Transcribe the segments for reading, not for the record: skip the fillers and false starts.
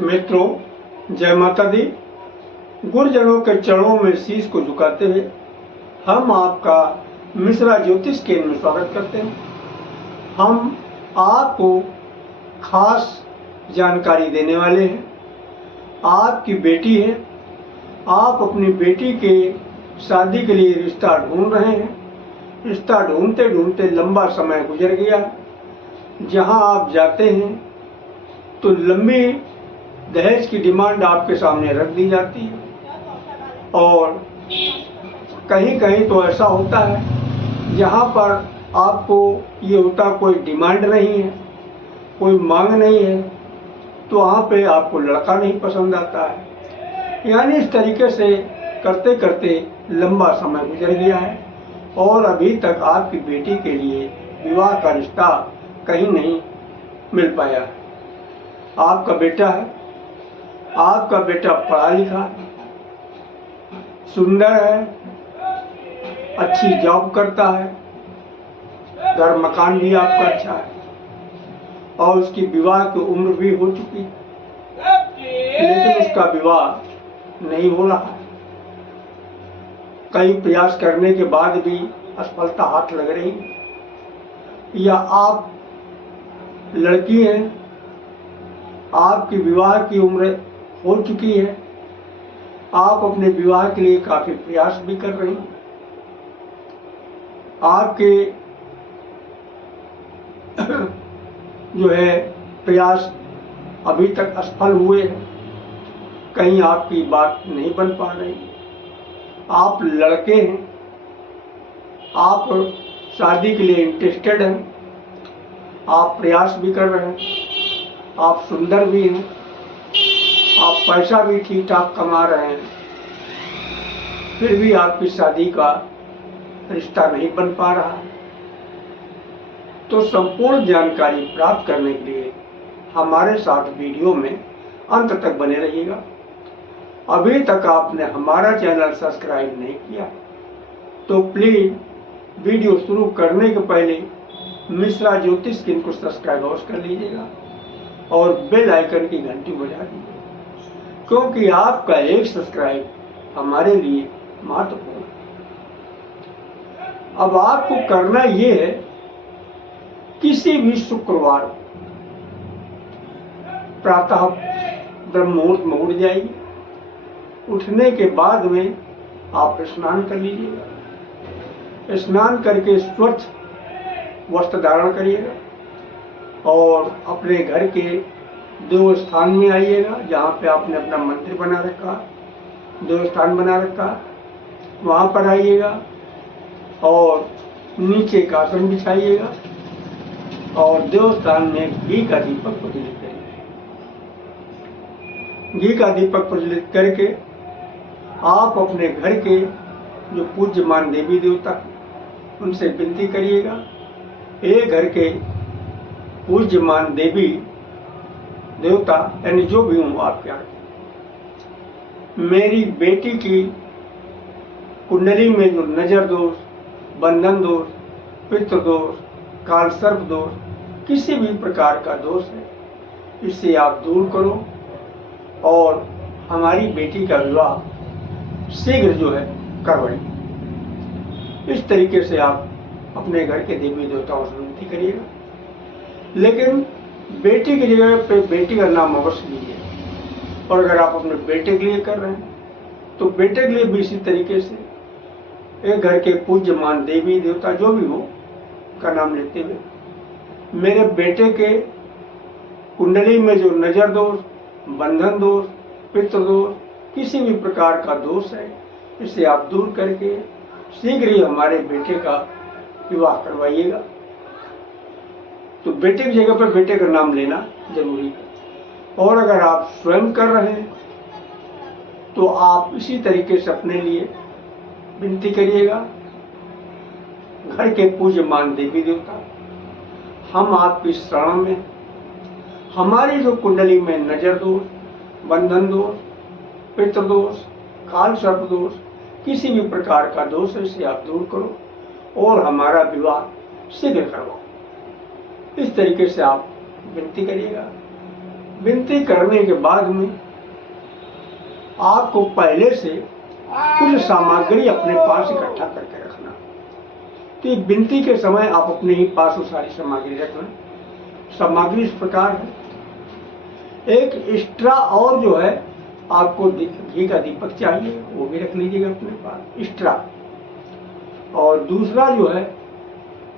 मित्रों, जय माता दी। गुरुजनों के चरणों में शीश को झुकाते हुए हम आपका मिश्रा ज्योतिष केंद्र में स्वागत करते हैं। हम आपको खास जानकारी देने वाले हैं। आपकी बेटी है, आप अपनी बेटी के शादी के लिए रिश्ता ढूंढ रहे हैं। रिश्ता ढूंढते ढूंढते लंबा समय गुजर गया। जहां आप जाते हैं तो लंबी दहेज की डिमांड आपके सामने रख दी जाती है और कहीं कहीं तो ऐसा होता है जहां पर आपको ये होता कोई डिमांड नहीं है, कोई मांग नहीं है, तो वहाँ पे आपको लड़का नहीं पसंद आता है। यानी इस तरीके से करते करते लंबा समय गुजर गया है और अभी तक आपकी बेटी के लिए विवाह का रिश्ता कहीं नहीं मिल पाया है। आपका बेटा है, आपका बेटा पढ़ा लिखा है, सुंदर है, अच्छी जॉब करता है, घर मकान भी आपका अच्छा है और उसकी विवाह की उम्र भी हो चुकी है, लेकिन उसका विवाह नहीं हो रहा है। कई प्रयास करने के बाद भी असफलता हाथ लग रही है। या आप लड़की हैं, आपकी विवाह की उम्र हो चुकी है, आप अपने विवाह के लिए काफी प्रयास भी कर रही हैं, आपके जो है प्रयास अभी तक असफल हुए हैं, कहीं आपकी बात नहीं बन पा रही। आप लड़के हैं, आप शादी के लिए इंटरेस्टेड हैं, आप प्रयास भी कर रहे हैं, आप सुंदर भी हैं, आप पैसा भी ठीक ठाक कमा रहे हैं, फिर भी आपकी शादी का रिश्ता नहीं बन पा रहा है। तो संपूर्ण जानकारी प्राप्त करने के लिए हमारे साथ वीडियो में अंत तक बने रहिएगा। अभी तक आपने हमारा चैनल सब्सक्राइब नहीं किया तो प्लीज वीडियो शुरू करने के पहले मिश्रा ज्योतिष केंद्र को सब्सक्राइब अवश्य कर लीजिएगा और बेल आइकन की घंटी बजा दीजिए, क्योंकि आपका एक सब्सक्राइब हमारे लिए महत्वपूर्ण है। अब आपको करना ये है, किसी भी शुक्रवार प्रातः ब्रह्म मुहूर्त में उठ जाइए। उठने के बाद में आप स्नान कर लीजिएगा। स्नान करके स्वच्छ वस्त्र धारण करिएगा और अपने घर के देव स्थान में आइएगा, जहाँ पे आपने अपना मंदिर बना रखा, देव स्थान बना रखा, वहाँ पर आइएगा और नीचे का आसन बिछाइएगा और देव स्थान में घी का दीपक प्रज्वलित करिए। घी का दीपक प्रज्वलित करके आप अपने घर के जो पूज्यमान देवी देवता उनसे विनती करिएगा, एक घर के पूज्यमान देवी देवता यानी जो भी हूँ आपके यहाँ, मेरी बेटी की कुंडली में जो नजर दोष, बंधन दोष, पितृ दोष, काल सर्प दोष, किसी भी प्रकार का दोष है, इसे आप दूर करो और हमारी बेटी का विवाह शीघ्र जो है करवाइए। इस तरीके से आप अपने घर के देवी देवताओं से विनती करिएगा। लेकिन बेटी की जगह पे बेटी का नाम अवश्य लीजिए, और अगर आप अपने बेटे के लिए कर रहे हैं तो बेटे के लिए भी इसी तरीके से एक घर के पूज्यमान देवी देवता जो भी हो का नाम लेते हुए, मेरे बेटे के कुंडली में जो नजर दोष, बंधन दोष, पितृ दोष, किसी भी प्रकार का दोष है, इसे आप दूर करके शीघ्र ही हमारे बेटे का विवाह करवाइएगा। तो बेटे की जगह पर बेटे का नाम लेना जरूरी है। और अगर आप स्वयं कर रहे हैं तो आप इसी तरीके से अपने लिए विनती करिएगा। घर के पूज्यमान देवी देवता, हम आपकी शरण में, हमारी जो कुंडली में नजर दोष, बंधन दोष, पितृ दोष, काल सर्प दोष, किसी भी प्रकार का दोष है, इसे आप दूर करो और हमारा विवाह शीघ्र करवाओ। इस तरीके से आप विनती करिएगा। विनती करने के बाद में आपको पहले से कुछ सामग्री अपने पास इकट्ठा करके रखना। तो विनती के समय आप अपने ही पास वो सारी सामग्री रखना। सामग्री इस प्रकार है, एक एक्स्ट्रा और जो है आपको घी का दीपक चाहिए, वो भी रख लीजिएगा अपने पास एक्स्ट्रा। और दूसरा जो है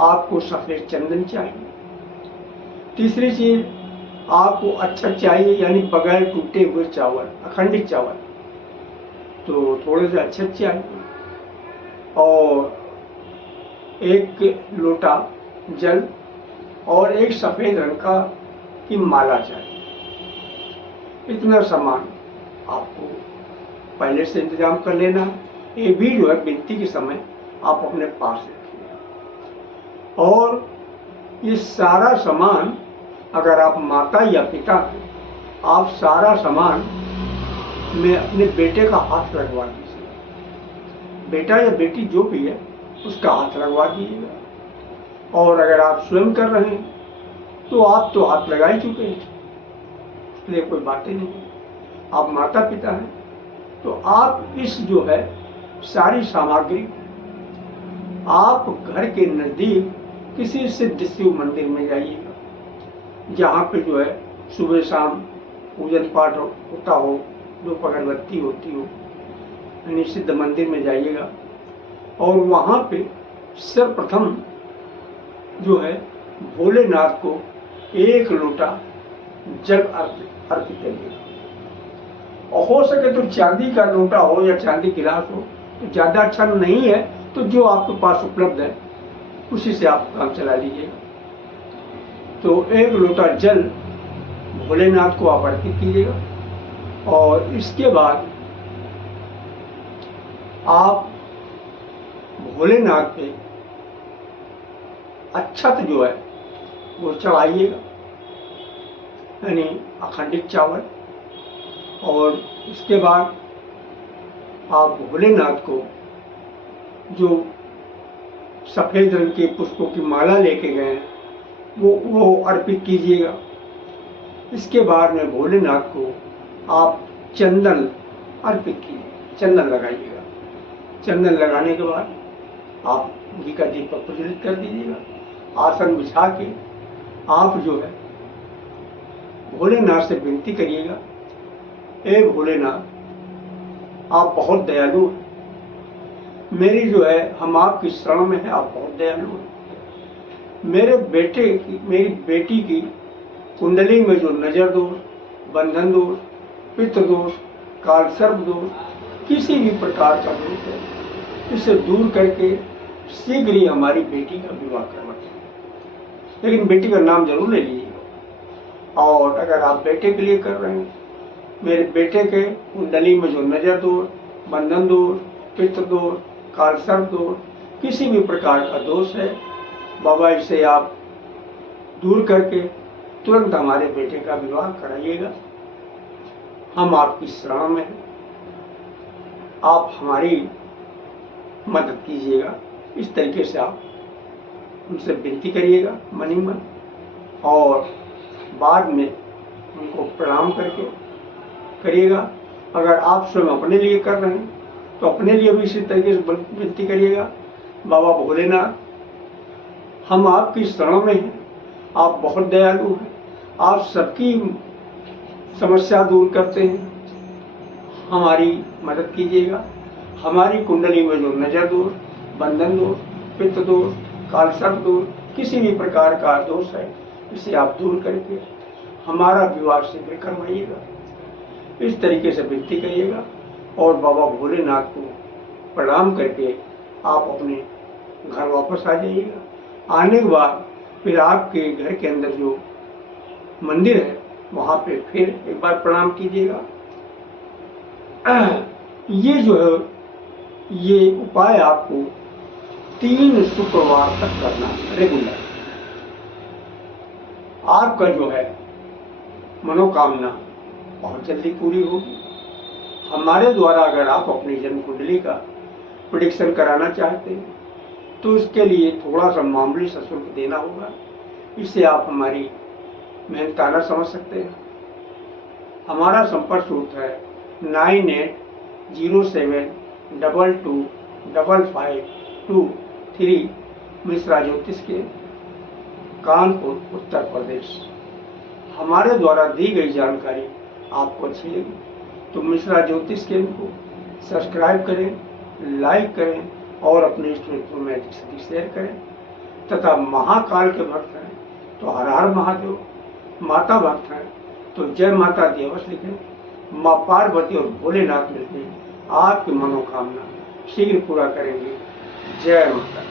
आपको सफेद चंदन चाहिए। तीसरी चीज आपको अच्छा चाहिए, यानी बगैर टूटे हुए चावल, अखंडित चावल, तो थोड़े से अच्छे चाहिए। और एक लोटा जल और एक सफेद रंग की माला चाहिए। इतना सामान आपको पहले से इंतजाम कर लेना। ये भी जो है विनती के समय आप अपने पास रखिए। और ये सारा सामान, अगर आप माता या पिता हैं, आप सारा सामान में अपने बेटे का हाथ लगवा दीजिए। बेटा या बेटी जो भी है उसका हाथ लगवा दीजिएगा। और अगर आप स्वयं कर रहे हैं तो आप तो हाथ लगा ही चुके हैं, इसलिए कोई बात ही नहीं। आप माता पिता हैं तो आप इस जो है सारी सामग्री आप घर के नजदीक किसी सिद्ध शिव मंदिर में जाइएगा, जहाँ पे जो है सुबह शाम पूजन पाठ होता हो, धूप अगरबत्ती होती हो, यानी सिद्ध मंदिर में जाइएगा। और वहाँ पे सर्वप्रथम जो है भोलेनाथ को एक लोटा जल अर्पित करिएगा। और हो सके तो चांदी का लोटा हो या चांदी गिलास हो तो ज्यादा अच्छा नहीं है, तो जो आपके पास उपलब्ध है उसी से आप काम चला लीजिएगा। तो एक लोटा जल भोलेनाथ को आप अर्पित कीजिएगा। और इसके बाद आप भोलेनाथ पे अक्षत जो है वो चढ़ाइएगा, यानी अखंडित चावल। और इसके बाद आप भोलेनाथ को जो सफेद रंग के पुष्पों की माला लेके गए हैं वो अर्पित कीजिएगा। इसके बाद में भोलेनाथ को आप चंदन अर्पित कीजिए, चंदन लगाइएगा। चंदन लगाने के बाद आप घी का दीपक प्रज्वलित कर दीजिएगा। आसन बिछा के आप जो है भोलेनाथ से विनती करिएगा, ए भोलेनाथ, आप बहुत दयालु हैं, मेरी जो है हम आपकी शरण में है, आप बहुत दयालु हैं। मेरे बेटे की, मेरी बेटी की कुंडली में जो नजर दोष, बंधन दोष, पितृ दोष, काल सर्प दोष, किसी भी प्रकार का दोष है, इसे दूर करके शीघ्र ही हमारी बेटी का विवाह करवा दें। लेकिन बेटी का नाम जरूर ले लीजिएगा। और अगर आप बेटे के लिए कर रहे हैं, मेरे बेटे के कुंडली में जो नजर दोष, बंधन दोष, पितृ दोष, काल सर्प दोष, किसी भी प्रकार का दोष है, बाबा इसे आप दूर करके तुरंत हमारे बेटे का विवाह कराइएगा। हम आपकी शरण में हैं, आप हमारी मदद कीजिएगा। इस तरीके से आप उनसे विनती करिएगा मन ही मन। और बाद में उनको प्रणाम करके करिएगा। अगर आप स्वयं अपने लिए कर रहे हैं तो अपने लिए भी इसी तरीके से विनती करिएगा, बाबा भोलेनाथ, हम आपकी शरण में हैं, आप बहुत दयालु हैं, आप सबकी समस्या दूर करते हैं, हमारी मदद कीजिएगा। हमारी कुंडली में जो नजर दोष, बंधन दोष, पितृ दोष, काल सर्प दोष, किसी भी प्रकार का दोष है, इसे आप दूर करके हमारा विवाह शीघ्र करवाइएगा। इस तरीके से विनती करिएगा और बाबा भोलेनाथ को प्रणाम करके आप अपने घर वापस आ जाइएगा। आने के बाद फिर आपके घर के अंदर जो मंदिर है वहाँ पे फिर एक बार प्रणाम कीजिएगा। ये जो है ये उपाय आपको 3 शुक्रवार तक करना है रेगुलर। आपका जो है मनोकामना बहुत जल्दी पूरी होगी। हमारे द्वारा अगर आप अपनी जन्म कुंडली का प्रेडिक्शन कराना चाहते हैं तो इसके लिए थोड़ा सा मामूली सा शुल्क देना होगा। इससे आप हमारी मेहनताना समझ सकते हैं। हमारा संपर्क सूत्र है 9807225523 मिश्रा ज्योतिष के कानपुर उत्तर प्रदेश। हमारे द्वारा दी गई जानकारी आपको अच्छी लगी तो मिश्रा ज्योतिष केंद्र को सब्सक्राइब करें, लाइक करें और अपने इष्ट मित्रों में अधिक से अधिक शेयर करें। तथा महाकाल के भक्त हैं तो हर हर महादेव, माता भक्त हैं तो जय माता दी अवश्य लिखें। माँ पार्वती और भोलेनाथ मिलकर आपकी मनोकामना शीघ्र पूरा करेंगे। जय माता।